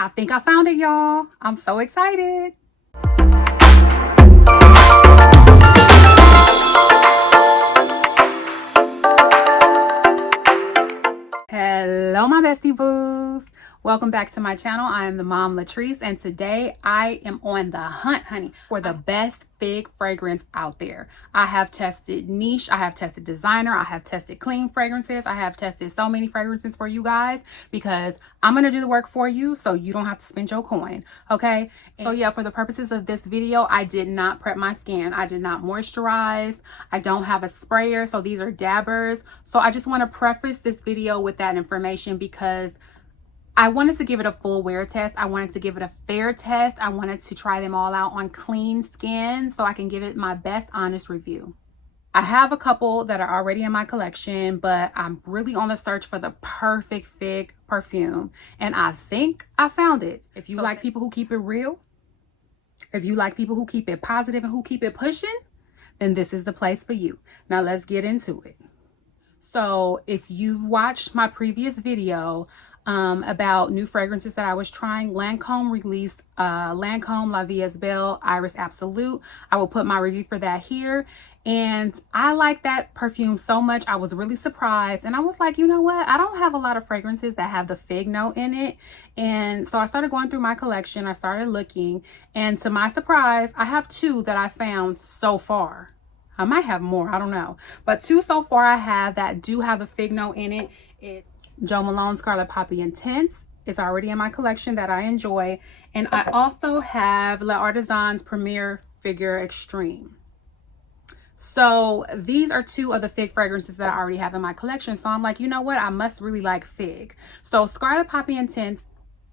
I think I found it, y'all. I'm so excited. Hello, my bestie boos. Welcome back to my channel. I am the mom Latrice, and today I am on the hunt, honey, for the best fig fragrance out there. I have tested niche, I have tested designer, I have tested clean fragrances, I have tested so many fragrances for you guys because I'm gonna do the work for you so you don't have to spend your coin, okay? So yeah, for the purposes of this video, I did not prep my skin. I did not moisturize. I don't have a sprayer, so these are dabbers. So I just want to preface this video with that information because I wanted to give it a full wear test. I wanted to give it a fair test. I wanted to try them all out on clean skin so I can give it my best honest review. I have a couple that are already in my collection, but I'm really on the search for the perfect fig perfume. And I think I found it. If you like people who keep it real, if you like people who keep it positive and who keep it pushing, then this is the place for you. Now let's get into it. So if you've watched my previous video, about new fragrances that I was trying, Lancome released Lancome La Vie Is Belle Iris Absolute. I will put my review for that here. And I like that perfume so much. I was really surprised. And I was like, you know what? I don't have a lot of fragrances that have the fig note in it. And so I started going through my collection. I started looking. And to my surprise, I have two that I found so far. I might have more. I don't know. But two so far I have that do have the fig note in it. Jo Malone Scarlet Poppy Intense is already in my collection that I enjoy. And I also have L'Artisan's Premier Figuier Extreme. So these are two of the fig fragrances that I already have in my collection. So I'm like, you know what? I must really like fig. So Scarlet Poppy Intense,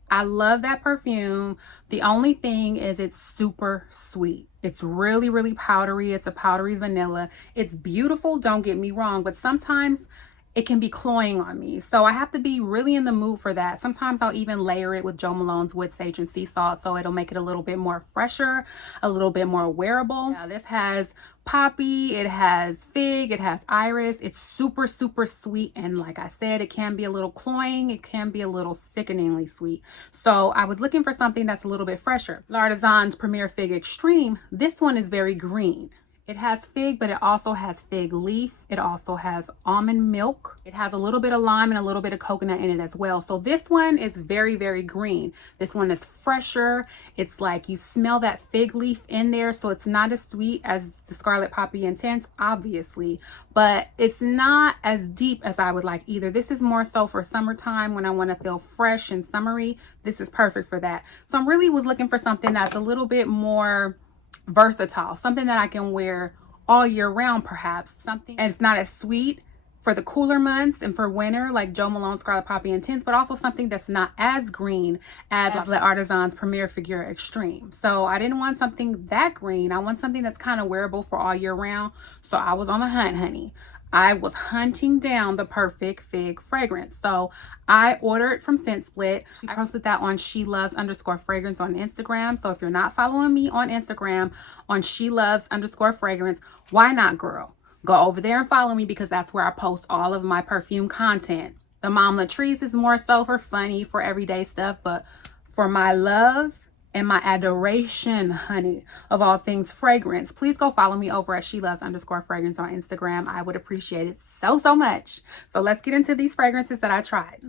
I love that perfume. The only thing is it's super sweet. It's really, really powdery. It's a powdery vanilla. It's beautiful, don't get me wrong, but sometimes it can be cloying on me. So I have to be really in the mood for that. Sometimes I'll even layer it with Jo Malone's Wood Sage and Sea Salt so it'll make it a little bit more fresher, a little bit more wearable. Now this has poppy, it has fig, it has iris. It's super, super sweet. And like I said, it can be a little cloying. It can be a little sickeningly sweet. So I was looking for something that's a little bit fresher. L'Artisan's Premier Fig Extreme. This one is very green. It has fig, but it also has fig leaf. It also has almond milk. It has a little bit of lime and a little bit of coconut in it as well. So this one is very, very green. This one is fresher. It's like you smell that fig leaf in there. So it's not as sweet as the Scarlet Poppy Intense, obviously, but it's not as deep as I would like either. This is more so for summertime when I want to feel fresh and summery. This is perfect for that. So I really was looking for something that's a little bit more versatile, something that I can wear all year round, perhaps something, and it's not as sweet for the cooler months and for winter like Jo Malone Scarlet Poppy Intense, but also something that's not as green as L'Artisan's Premier Figuier Extreme. So I didn't want something that green. I want something that's kind of wearable for all year round. So I was on the hunt, honey. I was hunting down the perfect fig fragrance. So I ordered from Scent Split. She posted that on SheLoves_fragrance on Instagram. So if you're not following me on Instagram on SheLoves_fragrance, why not, girl? Go over there and follow me because that's where I post all of my perfume content. The Mom Latrice is more so for funny, for everyday stuff, but for my love and my adoration, honey, of all things fragrance, please go follow me over at SheLoves_fragrance on Instagram. I would appreciate it so, so much. So let's get into these fragrances that I tried.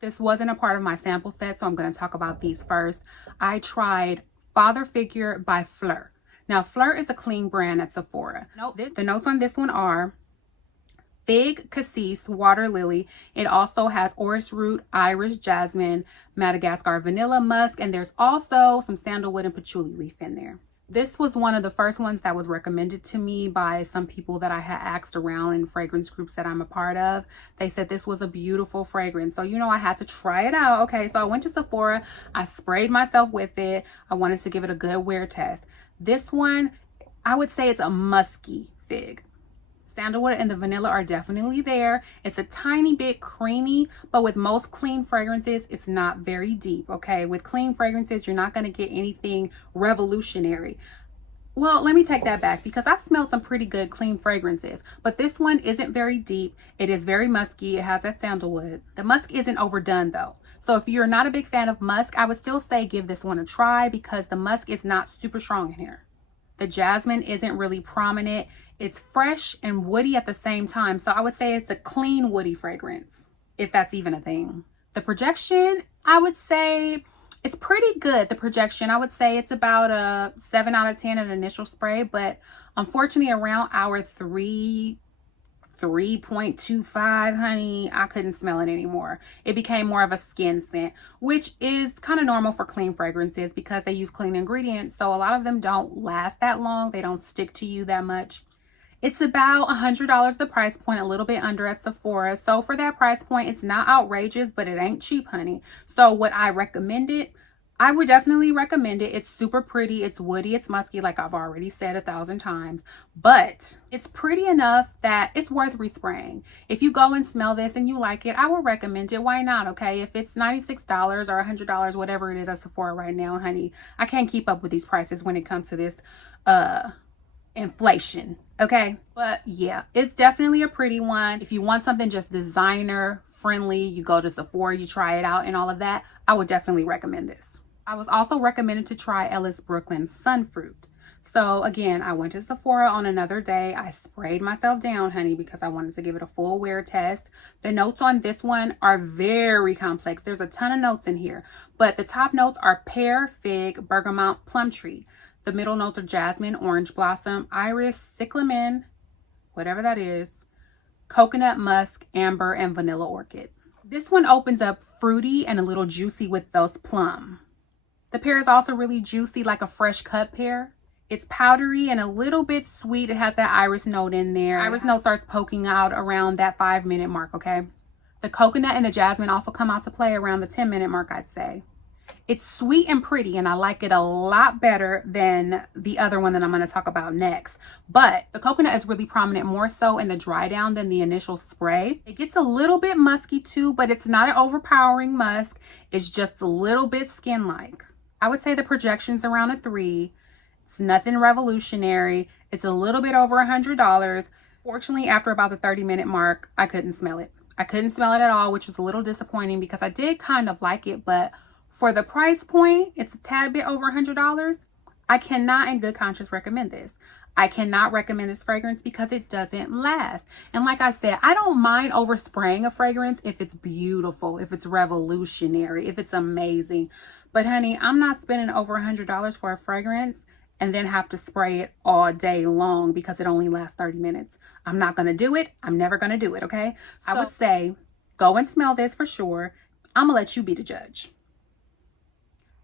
This wasn't a part of my sample set, so I'm going to talk about these first. I tried Father Figure by Phlur. Now, Phlur is a clean brand at Sephora. The notes on this one are fig, cassis, water lily. It also has orris root, iris, jasmine, Madagascar vanilla, musk, and there's also some sandalwood and patchouli leaf in there. This was one of the first ones that was recommended to me by some people that I had asked around in fragrance groups that I'm a part of. They said this was a beautiful fragrance. So, you know, I had to try it out. Okay, so I went to Sephora. I sprayed myself with it. I wanted to give it a good wear test. This one, I would say it's a musky fig. Sandalwood and the vanilla are definitely there. It's a tiny bit creamy, but with most clean fragrances, it's not very deep, okay? With clean fragrances, you're not going to get anything revolutionary. Well, let me take that back because I've smelled some pretty good clean fragrances, but this one isn't very deep. It is very musky. It has that sandalwood. The musk isn't overdone though. So if you're not a big fan of musk, I would still say give this one a try because the musk is not super strong in here. The jasmine isn't really prominent. It's fresh and woody at the same time. So I would say it's a clean woody fragrance, if that's even a thing. The projection, I would say it's pretty good. The projection, I would say it's about a 7 out of 10 at initial spray, but unfortunately around hour 3.25, honey, I couldn't smell it anymore. It became more of a skin scent, which is kind of normal for clean fragrances because they use clean ingredients. So a lot of them don't last that long. They don't stick to you that much. It's about $100 the price point, a little bit under at Sephora. So for that price point, it's not outrageous, but it ain't cheap, honey. So would I recommend it? I would definitely recommend it. It's super pretty. It's woody. It's musky, like I've already said 1,000 times. But it's pretty enough that it's worth respraying. If you go and smell this and you like it, I would recommend it. Why not? Okay. If it's $96 or $100, whatever it is at Sephora right now, honey, I can't keep up with these prices when it comes to this inflation. Okay. But yeah, it's definitely a pretty one. If you want something just designer friendly, you go to Sephora, you try it out and all of that, I would definitely recommend this. I was also recommended to try Ellis Brooklyn Sunfruit. So again, I went to Sephora on another day. I sprayed myself down, honey, because I wanted to give it a full wear test. The notes on this one are very complex. There's a ton of notes in here, but the top notes are pear, fig, bergamot, plum tree. The middle notes are jasmine, orange blossom, iris, cyclamen, whatever that is, coconut, musk, amber, and vanilla orchid. This one opens up fruity and a little juicy with those plum. The pear is also really juicy, like a fresh cut pear. It's powdery and a little bit sweet. It has that iris note in there. Iris note starts poking out around that 5-minute mark, okay? The coconut and the jasmine also come out to play around the 10-minute mark, I'd say. It's sweet and pretty, and I like it a lot better than the other one that I'm going to talk about next. But the coconut is really prominent more so in the dry down than the initial spray. It gets a little bit musky too, but it's not an overpowering musk. It's just a little bit skin-like. I would say the projection's around a 3. It's nothing revolutionary. It's a little bit over $100. Fortunately, after about the 30-minute mark, I couldn't smell it. I couldn't smell it at all, which was a little disappointing because I did kind of like it, but for the price point, it's a tad bit over $100. I cannot in good conscience recommend this. I cannot recommend this fragrance because it doesn't last. And like I said, I don't mind overspraying a fragrance if it's beautiful, if it's revolutionary, if it's amazing. But honey, I'm not spending over $100 for a fragrance and then have to spray it all day long because it only lasts 30 minutes. I'm not going to do it. I'm never going to do it, okay? So I would say go and smell this for sure. I'm going to let you be the judge.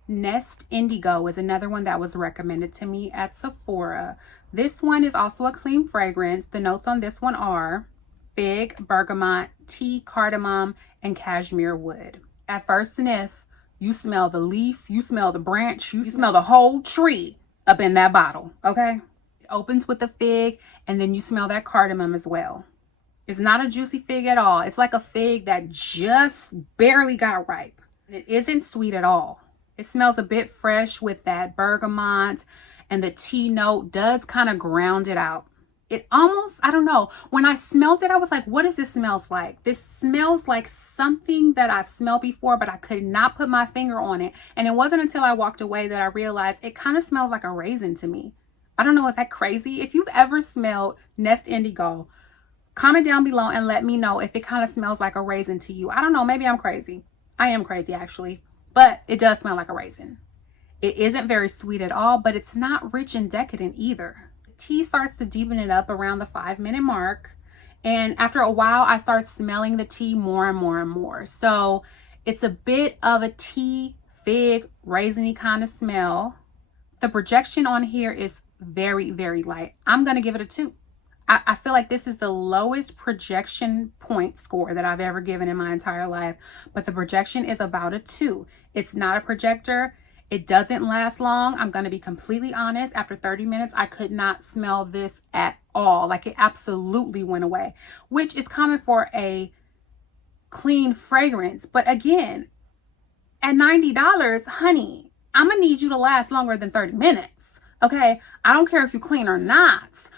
Nest Indigo is another one that was recommended to me at Sephora. This one is also a clean fragrance. The notes on this one are fig, bergamot, tea, cardamom, and cashmere wood. At first sniff, you smell the leaf, you smell the branch, you smell the whole tree up in that bottle, okay? It opens with the fig, and then you smell that cardamom as well. It's not a juicy fig at all. It's like a fig that just barely got ripe. It isn't sweet at all. It smells a bit fresh with that bergamot, and the tea note does kind of ground it out. It almost, I don't know, when I smelled it, I was like, what does this smell like? This smells like something that I've smelled before, but I could not put my finger on it. And it wasn't until I walked away that I realized it kind of smells like a raisin to me. I don't know, is that crazy? If you've ever smelled Nest Indigo, comment down below and let me know if it kind of smells like a raisin to you. I don't know, maybe I'm crazy. I am crazy actually, but it does smell like a raisin. It isn't very sweet at all, but it's not rich and decadent either. Tea starts to deepen it up around the 5-minute mark, and after a while I start smelling the tea more and more and more. So it's a bit of a tea, fig, raisiny kind of smell. The projection on here is very, very light. I'm gonna give it a 2. I feel like this is the lowest projection point score that I've ever given in my entire life, but the projection is about a 2. It's not a projector. It doesn't last long. I'm going to be completely honest. After 30 minutes, I could not smell this at all. Like, it absolutely went away, which is common for a clean fragrance. But again, at $90, honey, I'm going to need you to last longer than 30 minutes. Okay. I don't care if you clean or not.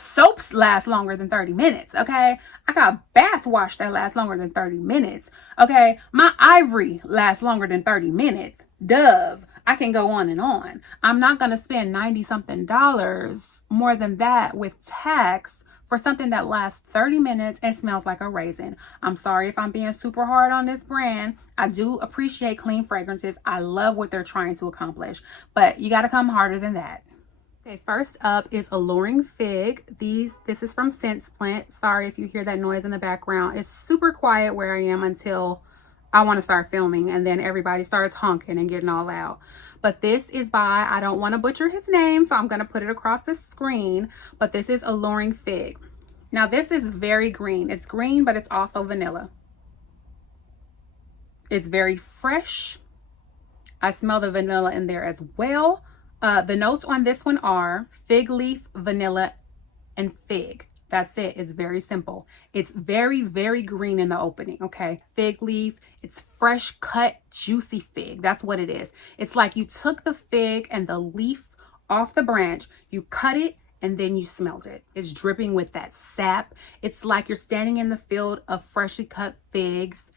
Soaps last longer than 30 minutes, okay? I got bath wash that lasts longer than 30 minutes, okay? My Ivory lasts longer than 30 minutes. Dove. I can go on and on. I'm not going to spend 90 something dollars more than that with tax for something that lasts 30 minutes and smells like a raisin. I'm sorry if I'm being super hard on this brand. I do appreciate clean fragrances. I love what they're trying to accomplish, but you got to come harder than that. Okay, first up is Alluring Fig. This is from Scent Splint. Sorry if you hear that noise in the background. It's super quiet where I am until I want to start filming, and then everybody starts honking and getting all out. But this is by, I don't want to butcher his name, so I'm going to put it across the screen, but this is Alluring Fig. Now this is very green. It's green, but it's also vanilla. It's very fresh. I smell the vanilla in there as well. The notes on this one are fig leaf, vanilla, and fig. That's it. It's very simple. It's very, very green in the opening, okay? Fig leaf. It's fresh cut, juicy fig. That's what it is. It's like you took the fig and the leaf off the branch, you cut it, and then you smelled it. It's dripping with that sap. It's like you're standing in the field of freshly cut figs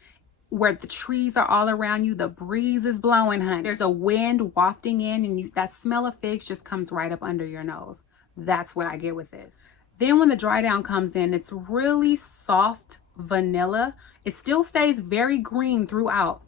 where the trees are all around you. The breeze is blowing, honey. There's a wind wafting in, and that smell of figs just comes right up under your nose. That's what I get with this. Then when the dry down comes in, it's really soft vanilla. It still stays very green throughout,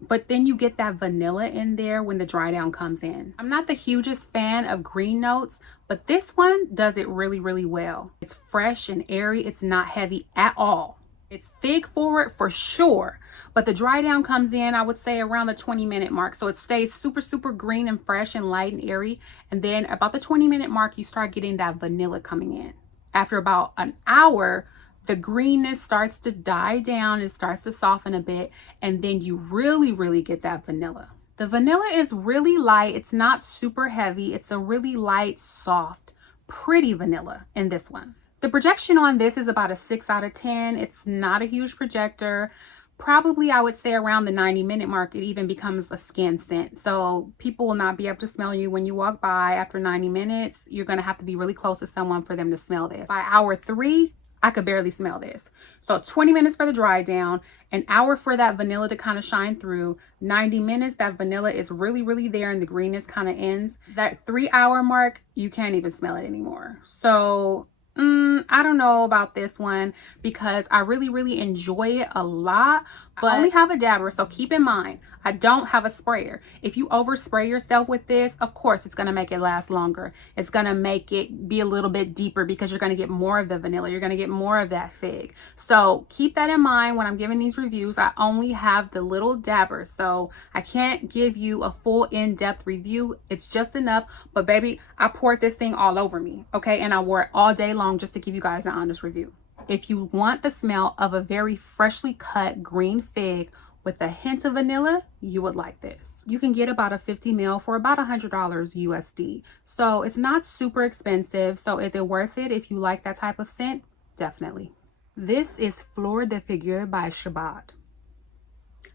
but then you get that vanilla in there when the dry down comes in. I'm not the hugest fan of green notes, but this one does it really, really well. It's fresh and airy. It's not heavy at all. It's fig forward for sure, but the dry down comes in, I would say, around the 20-minute mark. So it stays super, super green and fresh and light and airy. And then about the 20-minute mark, you start getting that vanilla coming in. After about an hour, the greenness starts to die down. It starts to soften a bit. And then you really, really get that vanilla. The vanilla is really light. It's not super heavy. It's a really light, soft, pretty vanilla in this one. The projection on this is about a 6 out of 10. It's not a huge projector. Probably, I would say, around the 90-minute mark, it even becomes a skin scent. So people will not be able to smell you when you walk by after 90 minutes. You're going to have to be really close to someone for them to smell this. By hour 3, I could barely smell this. So 20 minutes for the dry down, an hour for that vanilla to kind of shine through. 90 minutes, that vanilla is really, really there and the greenness kind of ends. That 3-hour mark, you can't even smell it anymore. So I don't know about this one because I really, really enjoy it a lot, but I only have a dabber, so keep in mind, I don't have a sprayer. If you overspray yourself with this, of course, it's going to make it last longer. It's going to make it be a little bit deeper because you're going to get more of the vanilla. You're going to get more of that fig. So keep that in mind when I'm giving these reviews. I only have the little dabber, so I can't give you a full in-depth review. It's just enough, but baby, I poured this thing all over me, okay? And I wore it all day long just to give you guys an honest review. If you want the smell of a very freshly cut green fig with a hint of vanilla, you would like this. You can get about a 50 ml for about $100 USD. So it's not super expensive. So is it worth it if you like that type of scent? Definitely. This is Fleur de Figuier by Chabaud.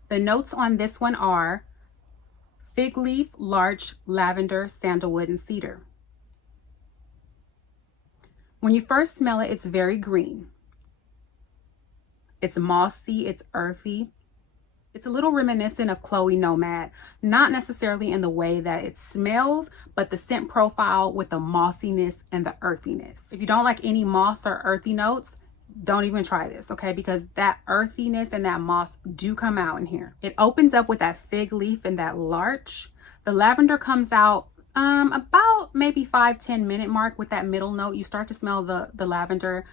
The notes on this one are fig leaf, larch, lavender, sandalwood, and cedar. When you first smell it, it's very green. It's mossy, it's earthy. It's a little reminiscent of Chloe Nomad, not necessarily in the way that it smells, but the scent profile with the mossiness and the earthiness. If you don't like any moss or earthy notes, don't even try this, okay? Because that earthiness and that moss do come out in here. It opens up with that fig leaf and that larch. The lavender comes out about maybe 5-10 minute mark with that middle note. You start to smell the lavender.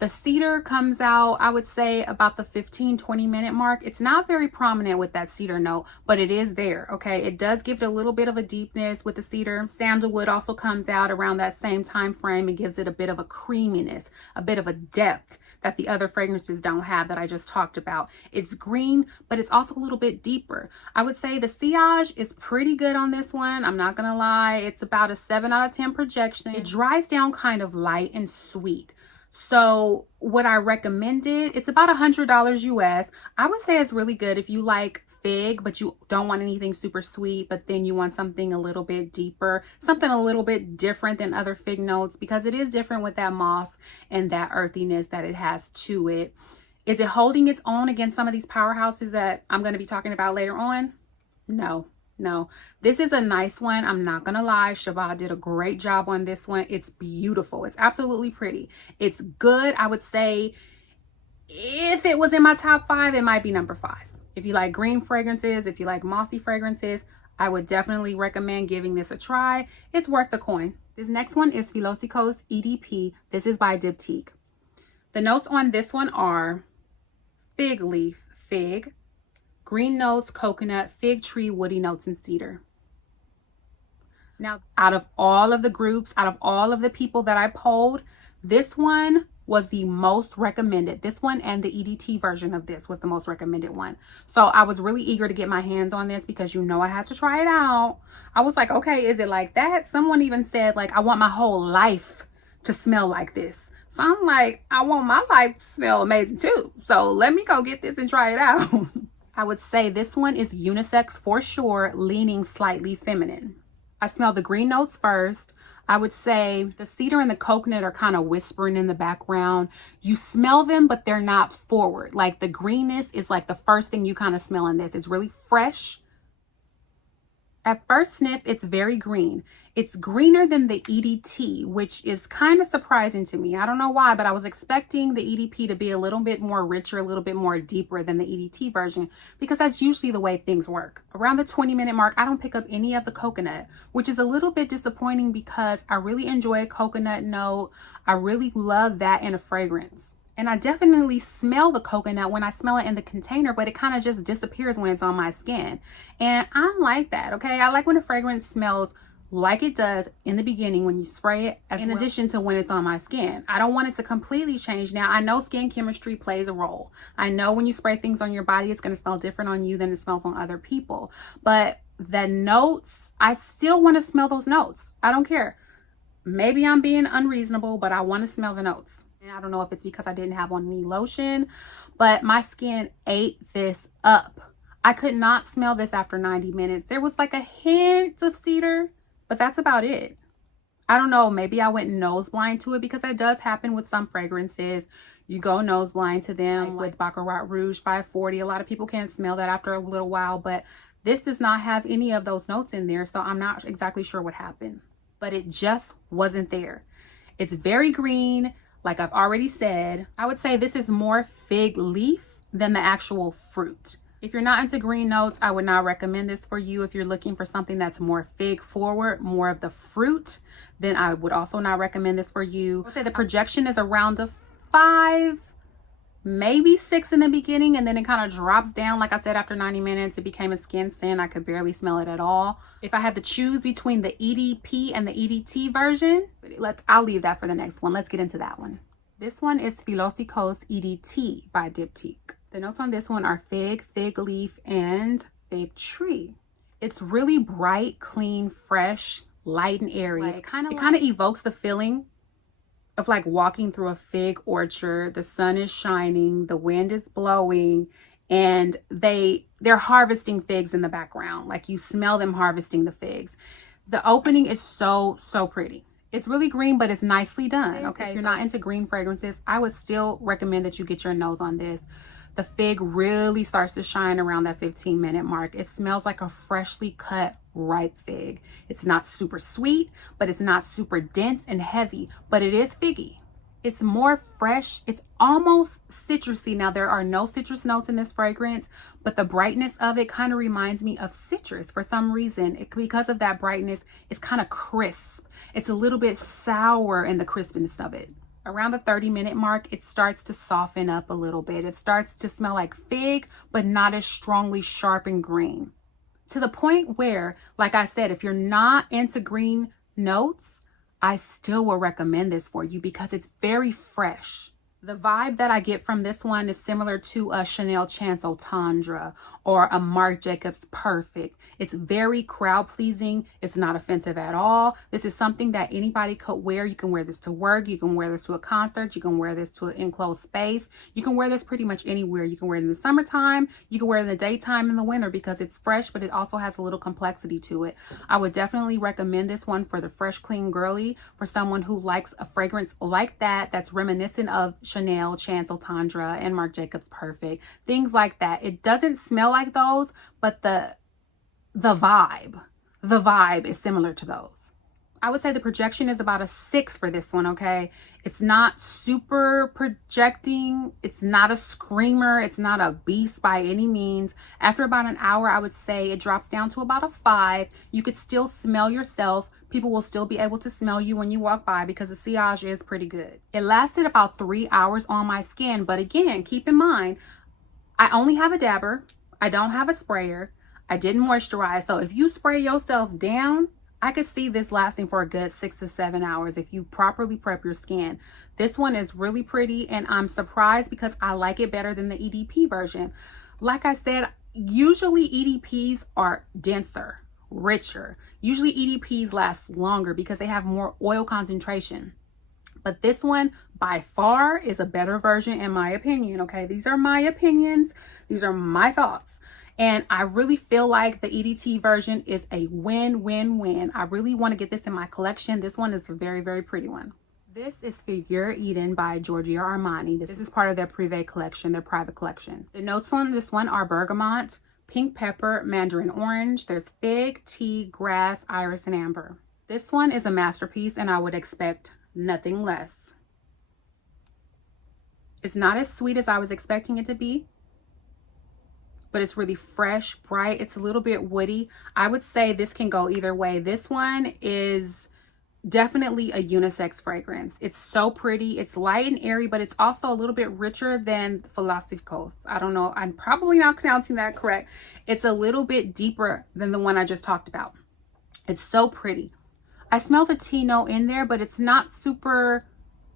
The cedar comes out, I would say, about the 15-20 minute mark. It's not very prominent with that cedar note, but it is there, okay? It does give it a little bit of a deepness with the cedar. Sandalwood also comes out around that same time frame. It gives it a bit of a creaminess, a bit of a depth that the other fragrances don't have that I just talked about. It's green, but it's also a little bit deeper. I would say the sillage is pretty good on this one. I'm not gonna lie. It's about a 7 out of 10 projection. It dries down kind of light and sweet. So what I recommended, it's about $100 US. I would say it's really good if you like fig, but you don't want anything super sweet, but then you want something a little bit deeper, something a little bit different than other fig notes, because it is different with that moss and that earthiness that it has to it. Is it holding its own against some of these powerhouses that I'm going to be talking about later on? No. This is a nice one. I'm not gonna lie, Chabaud did a great job on this one. It's beautiful. It's absolutely pretty. It's good. I would say if it was in my top 5, it might be number 5. If you like green fragrances, if you like mossy fragrances, I would definitely recommend giving this a try. It's worth the coin. This next one is Philosykos EDP. This is by Diptyque. The notes on this one are fig leaf, fig, green notes, coconut, fig tree, woody notes, and cedar. Now, out of all of the groups, out of all of the people that I polled, this one was the most recommended. This one and the EDT version of this was the most recommended one. So I was really eager to get my hands on this because I had to try it out. I was like, okay, is it like that? Someone even said, like, I want my whole life to smell like this. So I'm like, I want my life to smell amazing too. So let me go get this and try it out. I would say this one is unisex for sure, leaning slightly feminine. I smell the green notes first. I would say the cedar and the coconut are kind of whispering in the background. You smell them, but they're not forward. Like the greenness is like the first thing you kind of smell in this. It's really fresh. At first sniff, it's very green. It's greener than the EDT, which is kind of surprising to me. I don't know why, but I was expecting the EDP to be a little bit more richer, a little bit more deeper than the EDT version, because that's usually the way things work. Around the 20-minute mark, I don't pick up any of the coconut, which is a little bit disappointing because I really enjoy a coconut note. I really love that in a fragrance. And I definitely smell the coconut when I smell it in the container, but it kind of just disappears when it's on my skin. And I like that, okay? I like when a fragrance smells like it does in the beginning when you spray it, in addition to when it's on my skin. I don't want it to completely change. Now, I know skin chemistry plays a role. I know when you spray things on your body, it's going to smell different on you than it smells on other people. But the notes, I still want to smell those notes. I don't care. Maybe I'm being unreasonable, but I want to smell the notes. And I don't know if it's because I didn't have on any lotion, but my skin ate this up. I could not smell this after 90 minutes. There was like a hint of cedar, but that's about it. I don't know, maybe I went nose blind to it, because that does happen with some fragrances. You go nose blind to them, like with Baccarat Rouge 540. A lot of people can't smell that after a little while, but this does not have any of those notes in there, so I'm not exactly sure what happened. But it just wasn't there. It's very green. Like I've already said, I would say this is more fig leaf than the actual fruit. If you're not into green notes, I would not recommend this for you. If you're looking for something that's more fig forward, more of the fruit, then I would also not recommend this for you. I would say the projection is around a 5, maybe 6 in the beginning, and then it kind of drops down. Like I said, after 90 minutes, it became a skin scent. I could barely smell it at all. If I had to choose between the EDP and the EDT version, I'll leave that for the next one. Let's get into that one. This one is Philosykos EDT by Diptyque. The notes on this one are fig, fig leaf, and fig tree. It's really bright, clean, fresh, light, and airy. Like, it kind of evokes the feeling of like walking through a fig orchard. The sun is shining, the wind is blowing, and they're harvesting figs in the background. Like you smell them harvesting the figs. The opening is so pretty. It's really green, but it's nicely done. Okay, if you're not into green fragrances, I would still recommend that you get your nose on this. The fig really starts to shine around that 15-minute mark. It smells like a freshly cut ripe fig. It's not super sweet, but it's not super dense and heavy, but it is figgy. It's more fresh. It's almost citrusy. Now, there are no citrus notes in this fragrance, but the brightness of it kind of reminds me of citrus for some reason. Because of that brightness, it's kind of crisp. It's a little bit sour in the crispness of it. Around the 30-minute mark, it starts to soften up a little bit. It starts to smell like fig, but not as strongly sharp and green. To the point where, like I said, if you're not into green notes, I still will recommend this for you because it's very fresh. The vibe that I get from this one is similar to a Chanel Chance Au Tendre or a Marc Jacobs Perfect. It's very crowd pleasing. It's not offensive at all. This is something that anybody could wear. You can wear this to work. You can wear this to a concert. You can wear this to an enclosed space. You can wear this pretty much anywhere. You can wear it in the summertime. You can wear it in the daytime, in the winter, because it's fresh, but it also has a little complexity to it. I would definitely recommend this one for the fresh, clean girly, for someone who likes a fragrance like that, that's reminiscent of Chanel, Chancel Tundra, and Marc Jacobs Perfect, things like that. It doesn't smell like those, but the vibe is similar to those. I would say the projection is about a 6 for this one, okay? It's not super projecting. It's not a screamer. It's not a beast by any means. After about an hour, I would say it drops down to about a 5. You could still smell yourself. People will still be able to smell you when you walk by because the sillage is pretty good. It lasted about 3 hours on my skin, but again, keep in mind, I only have a dabber. I don't have a sprayer. I didn't moisturize. So if you spray yourself down, I could see this lasting for a good 6 to 7 hours if you properly prep your skin. This one is really pretty, and I'm surprised because I like it better than the EDP version. Like I said, usually EDPs are denser, richer. Usually EDPs last longer because they have more oil concentration. But this one by far is a better version in my opinion, okay? These are my opinions. These are my thoughts. And I really feel like the EDT version is a win-win-win. I really want to get this in my collection. This one is a very, very pretty one. This is Figuier Eden by Giorgio Armani. This is part of their Privé collection, their private collection. The notes on this one are bergamot, pink pepper, mandarin orange. There's fig, tea, grass, iris, and amber. This one is a masterpiece, and I would expect nothing less. It's not as sweet as I was expecting it to be, but it's really fresh, bright. It's a little bit woody. I would say this can go either way. This one is definitely a unisex fragrance. It's so pretty. It's light and airy, but it's also a little bit richer than Philosykos. I don't know. I'm probably not pronouncing that correct. It's a little bit deeper than the one I just talked about. It's so pretty. I smell the tea note in there, but it's not super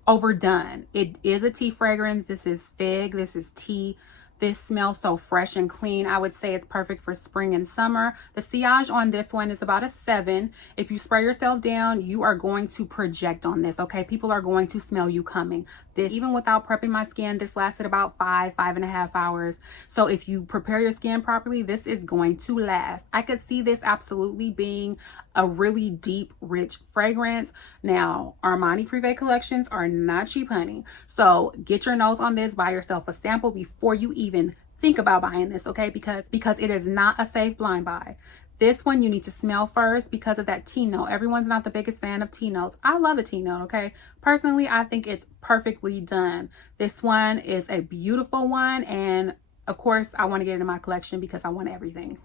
overdone. It is a tea fragrance. This is fig. This is tea. This smells so fresh and clean. I would say it's perfect for spring and summer. The sillage on this one is about a 7. If you spray yourself down, you are going to project on this, okay? People are going to smell you coming. This, even without prepping my skin, this lasted about 5.5 hours. So if you prepare your skin properly, this is going to last. I could see this absolutely being a really deep, rich fragrance. Now, Armani Privé collections are not cheap, honey. So get your nose on this, buy yourself a sample before you even think about buying this, okay? Because it is not a safe blind buy. This one you need to smell first because of that tea note. Everyone's not the biggest fan of tea notes. I love a tea note, okay? Personally, I think it's perfectly done. This one is a beautiful one, and of course, I want to get it in my collection because I want everything.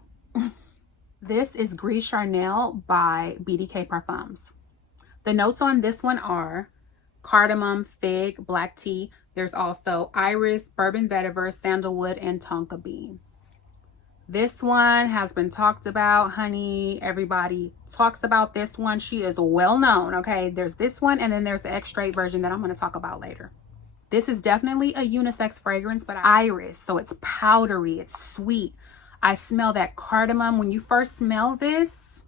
This is Gris Charnel by BDK Perfumes. The notes on this one are cardamom, fig, black tea. There's also iris, bourbon vetiver, sandalwood, and tonka bean. This one has been talked about, honey. Everybody talks about this one. She is well known, okay? There's this one, and then there's the Extrait version that I'm going to talk about later. This is definitely a unisex fragrance, but iris, so it's powdery, it's sweet. I smell that cardamom. When you first smell this,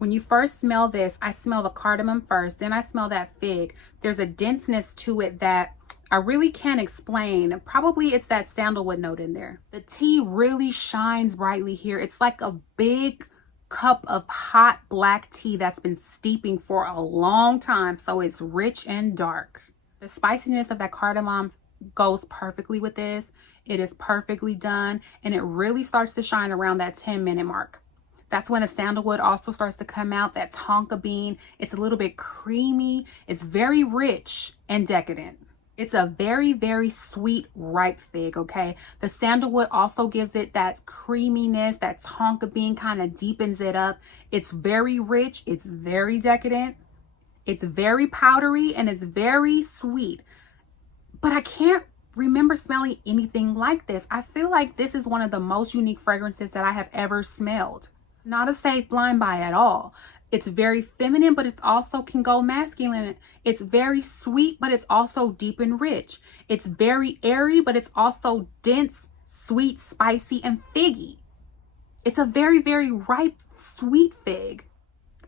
I smell the cardamom first, then I smell that fig. There's a denseness to it that I really can't explain. Probably it's that sandalwood note in there. The tea really shines brightly here. It's like a big cup of hot black tea that's been steeping for a long time, so it's rich and dark. The spiciness of that cardamom goes perfectly with this. It is perfectly done, and it really starts to shine around that 10-minute mark. That's when the sandalwood also starts to come out, that tonka bean. It's a little bit creamy. It's very rich and decadent. It's a very, very sweet, ripe fig, okay? The sandalwood also gives it that creaminess, that tonka bean kind of deepens it up. It's very rich. It's very decadent. It's very powdery, and it's very sweet. But I can't remember smelling anything like this. I feel like this is one of the most unique fragrances that I have ever smelled. Not a safe blind buy at all. It's very feminine, but it also can go masculine. It's very sweet, but it's also deep and rich. It's very airy, but it's also dense sweet, spicy, and figgy. It's a very, very ripe, sweet fig.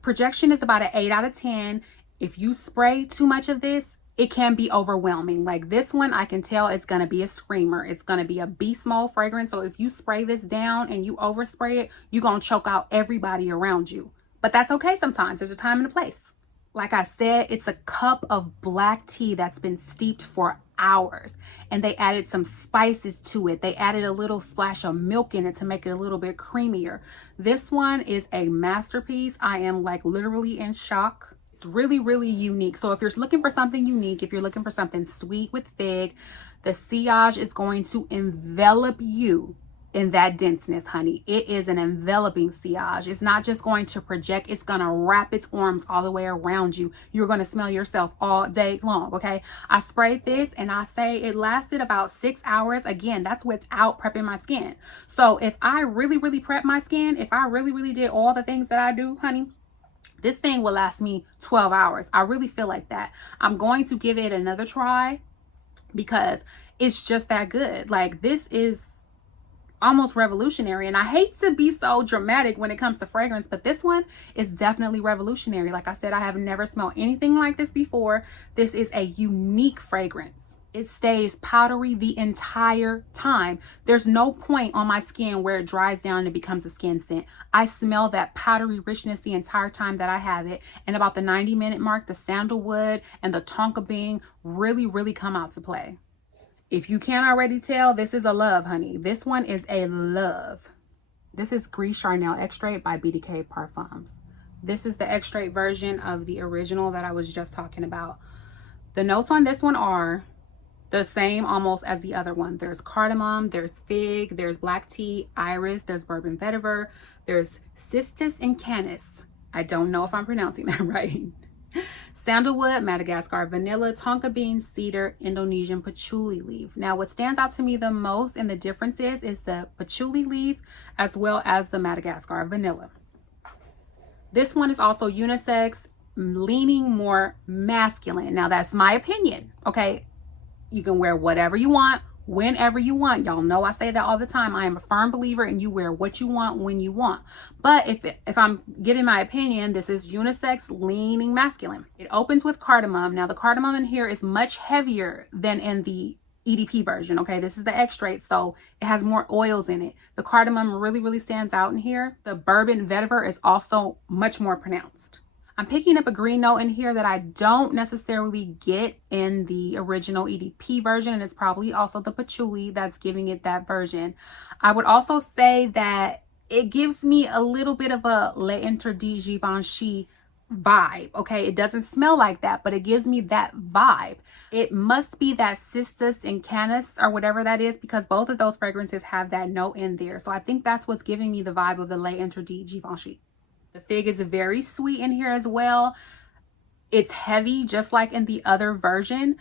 Projection is about an 8 out of 10. If you spray too much of this, it can be overwhelming. Like this one, I can tell it's going to be a screamer. It's going to be a beast mode fragrance. So if you spray this down and you overspray it, you're going to choke out everybody around you. But that's okay sometimes. There's a time and a place. Like I said, it's a cup of black tea that's been steeped for hours. And they added some spices to it. They added a little splash of milk in it to make it a little bit creamier. This one is a masterpiece. I am like literally in shock. It's really, really unique. So if you're looking for something unique, if you're looking for something sweet with fig, the sillage is going to envelop you in that denseness, honey. It is an enveloping sillage. It's not just going to project, it's going to wrap its arms all the way around you. You're going to smell yourself all day long, okay? I sprayed this and I say it lasted about 6 hours. Again, that's without prepping my skin. So if I really, really prep my skin, if I really, really did all the things that I do, honey, this thing will last me 12 hours. I really feel like that. I'm going to give it another try because it's just that good. Like this is almost revolutionary, and I hate to be so dramatic when it comes to fragrance, but this one is definitely revolutionary. Like I said, I have never smelled anything like this before. This is a unique fragrance. It stays powdery the entire time. There's no point on my skin where it dries down and it becomes a skin scent. I smell that powdery richness the entire time that I have it, and about the 90-minute mark, the sandalwood and the tonka bean really, really come out to play. If you can't already tell, this is a love, honey. This one is a love. This is Gris Charnel Extrait by Diptyque Perfumes. This is the extrait version of the original that I was just talking about. The notes on this one are the same almost as the other one. There's cardamom, there's fig, there's black tea, iris, there's bourbon vetiver, there's cistus and canis. I don't know if I'm pronouncing that right. Sandalwood, Madagascar vanilla, tonka bean, cedar, Indonesian patchouli leaf. Now what stands out to me the most and the differences is the patchouli leaf as well as the Madagascar vanilla. This one is also unisex, leaning more masculine. Now that's my opinion, okay? You can wear whatever you want, whenever you want. Y'all know I say that all the time. I am a firm believer in you wear what you want when you want. But if I'm giving my opinion, this is unisex, leaning masculine. It opens with cardamom. Now the cardamom in here is much heavier than in the EDP version, okay? This is the extrait, so it has more oils in it. The cardamom really, really stands out in here. The bourbon vetiver is also much more pronounced. I'm picking up a green note in here that I don't necessarily get in the original EDP version, and it's probably also the patchouli that's giving it that version. I would also say that it gives me a little bit of a L'Interdit Givenchy vibe, okay? It doesn't smell like that, but it gives me that vibe. It must be that cistus and canis or whatever that is, because both of those fragrances have that note in there. So I think that's what's giving me the vibe of the L'Interdit Givenchy. The fig is very sweet in here as well. It's heavy, just like in the other version.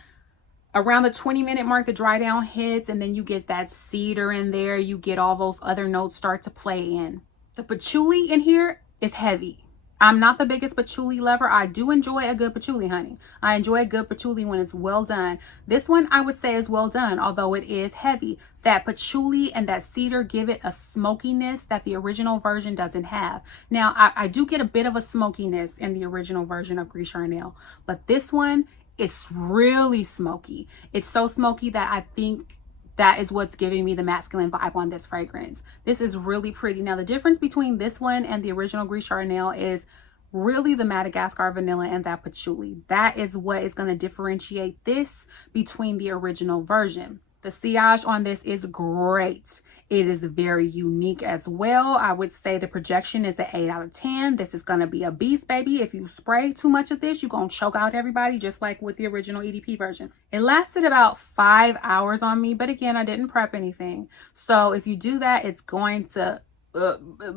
Around the 20-minute mark, the dry down hits, and then you get that cedar in there. You get all those other notes start to play in. The patchouli in here is heavy. I'm not the biggest patchouli lover. I do enjoy a good patchouli, honey. I enjoy a good patchouli when it's well done. This one I would say is well done, although it is heavy. That patchouli and that cedar give it a smokiness that the original version doesn't have. Now, I do get a bit of a smokiness in the original version of Gris Charnel, but this one is really smoky. It's so smoky that I think that is what's giving me the masculine vibe on this fragrance. This is really pretty. Now, the difference between this one and the original Gris Charnel is really the Madagascar vanilla and that patchouli. That is what is going to differentiate this between the original version. The sillage on this is great. It is very unique as well. I would say the projection is an 8 out of 10. This is going to be a beast, baby. If you spray too much of this, you're going to choke out everybody, just like with the original EDP version. It lasted about 5 hours on me, but again, I didn't prep anything. So if you do that, it's going to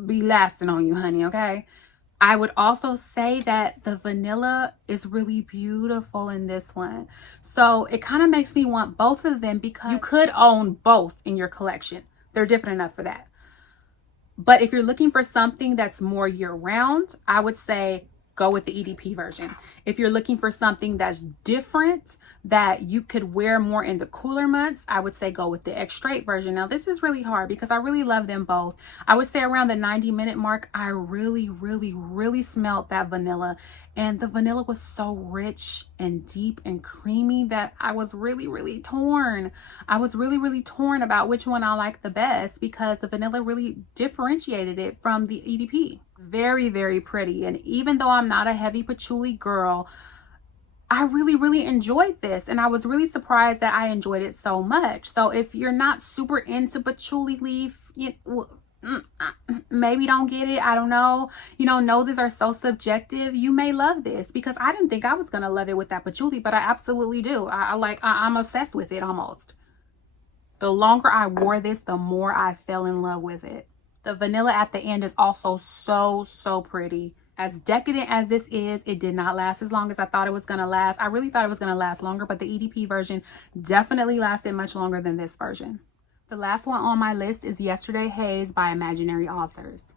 be lasting on you, honey, okay? I would also say that the vanilla is really beautiful in this one. So it kind of makes me want both of them, because you could own both in your collection. They're different enough for that. But if you're looking for something that's more year-round, I would say go with the EDP version. If you're looking for something that's different that you could wear more in the cooler months, I would say go with the Extrait version. Now this is really hard because I really love them both. I would say around the 90-minute mark, I really smelled that vanilla, and the vanilla was so rich and deep and creamy that I was really torn. I was really torn about which one I liked the best because the vanilla really differentiated it from the EDP. Very pretty. And even though I'm not a heavy patchouli girl, I really enjoyed this, and I was really surprised that I enjoyed it so much. So if you're not super into patchouli leaf, maybe don't get it. I don't know. You know, noses are so subjective. You may love this because I didn't think I was gonna love it with that patchouli, but I absolutely do. I'm obsessed with it almost. The longer I wore this, the more I fell in love with it. The vanilla at the end is also so pretty. As decadent as this is, it did not last as long as I thought it was going to last. I really thought it was going to last longer, but the EDP version definitely lasted much longer than this version. The last one on my list is Yesterday Haze by Imaginary Authors.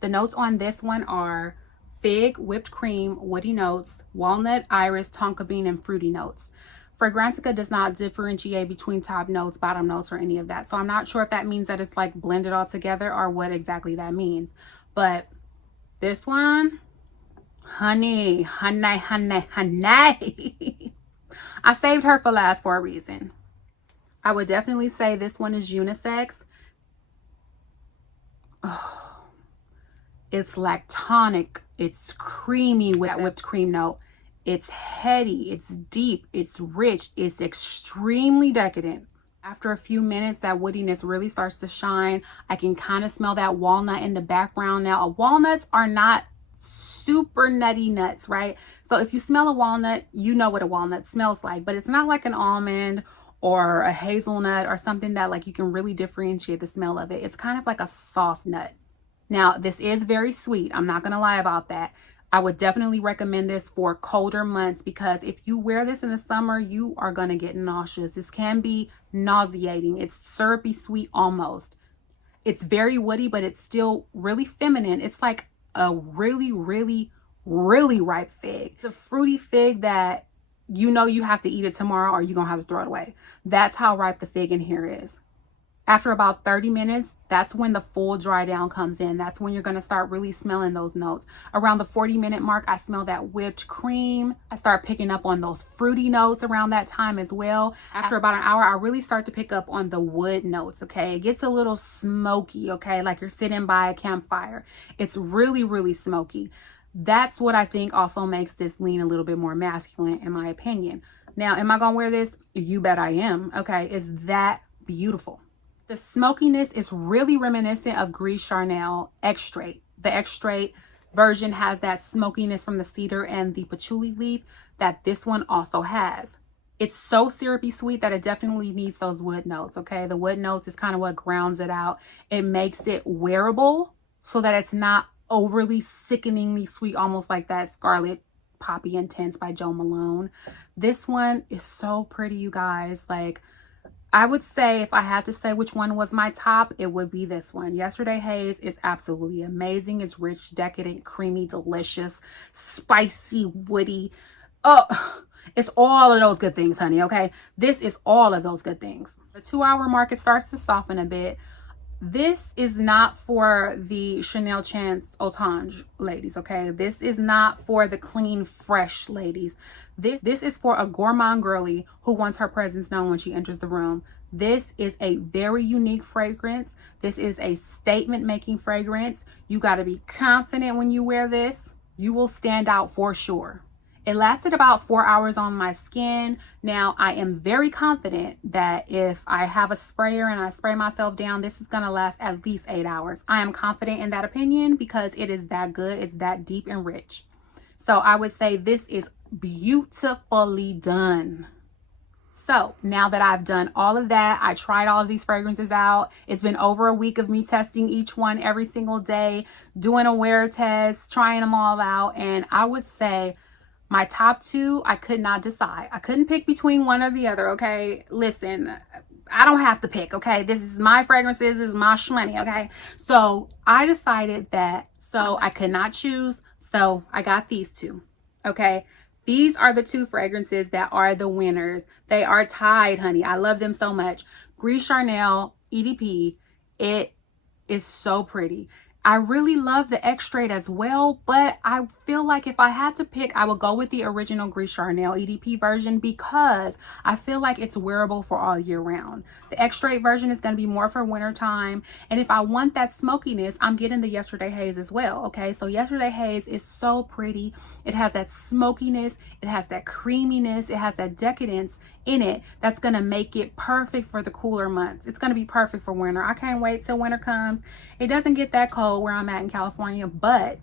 The notes on this one are fig, whipped cream, woody notes, walnut, iris, tonka bean, and fruity notes. Fragrantica does not differentiate between top notes, bottom notes, or any of that. So I'm not sure if that means that it's like blended all together or what exactly that means. But this one, honey. I saved her for last for a reason. I would definitely say this one is unisex. Oh, it's lactonic. It's creamy with that whipped cream note. It's heady, it's deep, it's rich, it's extremely decadent. After a few minutes, that woodiness really starts to shine. I can kind of smell that walnut in the background. Now, walnuts are not super nutty nuts, right? So if you smell a walnut, you know what a walnut smells like, but it's not like an almond or a hazelnut or something that like you can really differentiate the smell of it. It's kind of like a soft nut. Now, this is very sweet. I'm not going to lie about that. I would definitely recommend this for colder months because if you wear this in the summer, you are going to get nauseous. This can be nauseating. It's syrupy sweet almost. It's very woody, but it's still really feminine. It's like a really ripe fig. It's a fruity fig that you know you have to eat it tomorrow or you're going to have to throw it away. That's how ripe the fig in here is. After about 30 minutes, that's when the full dry down comes in. That's when you're going to start really smelling those notes. Around the 40-minute mark, I smell that whipped cream. I start picking up on those fruity notes around that time as well. After about an hour, I really start to pick up on the wood notes, okay? It gets a little smoky, okay? Like you're sitting by a campfire. It's really smoky. That's what I think also makes this lean a little bit more masculine, in my opinion. Now, am I going to wear this? You bet I am, okay? It's that beautiful. The smokiness is really reminiscent of Gris Charnel Extrait. The Extrait version has that smokiness from the cedar and the patchouli leaf that this one also has. It's so syrupy sweet that it definitely needs those wood notes, okay? The wood notes is kind of what grounds it out. It makes it wearable so that it's not overly sickeningly sweet, almost like that Scarlett Poppy Intense by Jo Malone. This one is so pretty, you guys. Like, I would say if I had to say which one was my top, it would be this one. Yesterday Haze is absolutely amazing. It's rich, decadent, creamy, delicious, spicy, woody. Oh, it's all of those good things, honey, okay? This is all of those good things. The 2-hour mark, it starts to soften a bit. This is not for the Chanel Chance Autange ladies, okay? This is not for the clean, fresh ladies. This is for a gourmand girly who wants her presence known when she enters the room. This is a very unique fragrance. This is a statement-making fragrance. You got to be confident when you wear this. You will stand out for sure. It lasted about 4 hours on my skin. Now, I am very confident that if I have a sprayer and I spray myself down, this is going to last at least 8 hours. I am confident in that opinion because it is that good. It's that deep and rich. So I would say this is beautifully done. So now that I've done all of that, I tried all of these fragrances out. It's been over a week of me testing each one every single day, doing a wear test, trying them all out. And I would say my top two, I could not decide. I couldn't pick between one or the other, okay? Listen, I don't have to pick, okay? This is my fragrances, this is my shmoney, okay? So I decided that, so I could not choose. So I got these two. Okay. These are the two fragrances that are the winners. They are tied, honey. I love them so much. Gris Charnel EDP. It is so pretty. I really love the Extrait as well, but I feel like if I had to pick, I would go with the original Gris Charnel EDP version because I feel like it's wearable for all year round. The Extrait version is going to be more for winter time, and if I want that smokiness, I'm getting the Yesterday Haze as well. Okay, so Yesterday Haze is so pretty. It has that smokiness, it has that creaminess, it has that decadence in it that's going to make it perfect for the cooler months. It's going to be perfect for winter. I can't wait till winter comes. It doesn't get that cold where I'm at in California, but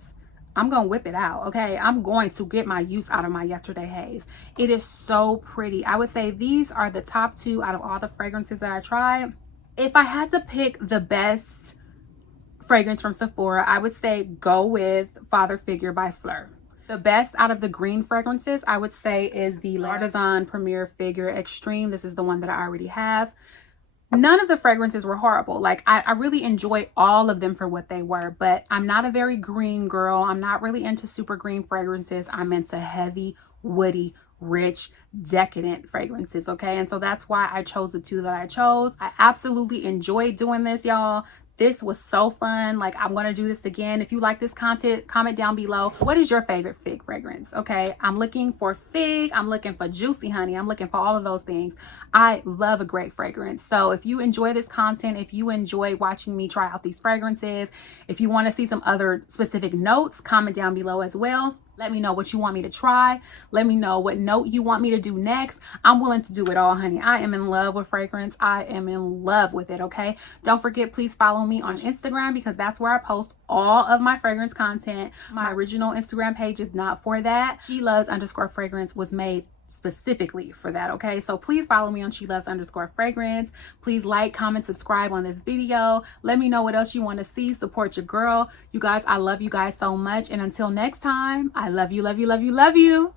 I'm going to whip it out. Okay, I'm going to get my use out of my Yesterday Haze. It is so pretty. I would say these are the top two out of all the fragrances that I tried. If I had to pick the best fragrance from Sephora, I would say go with Figuier by Fleur. The best out of the green fragrances, I would say, is the L'Artisan Premier Figuier Extreme. This is the one that I already have. None of the fragrances were horrible. Like, I really enjoyed all of them for what they were, but I'm not a very green girl. I'm not really into super green fragrances. I'm into heavy, woody, rich, decadent fragrances, okay? And so that's why I chose the two that I chose. I absolutely enjoyed doing this, y'all. This was so fun. Like, I'm going to do this again. If you like this content, comment down below. What is your favorite fig fragrance? Okay, I'm looking for fig. I'm looking for juicy honey. I'm looking for all of those things. I love a great fragrance. So if you enjoy this content, if you enjoy watching me try out these fragrances, if you want to see some other specific notes, comment down below as well. Let me know what you want me to try. Let me know what note you want me to do next. I'm willing to do it all, honey. I am in love with fragrance. I am in love with it, okay? Don't forget, please follow me on Instagram because that's where I post all of my fragrance content. My original Instagram page is not for that. SheLoves_fragrance was made specifically for that, okay? So please follow me on SheLoves_fragrance. Please like, comment, subscribe on this video. Let me know what else you want to see. Support your girl. You guys, I love you guys so much, and until next time, I love you, love you, love you, love you.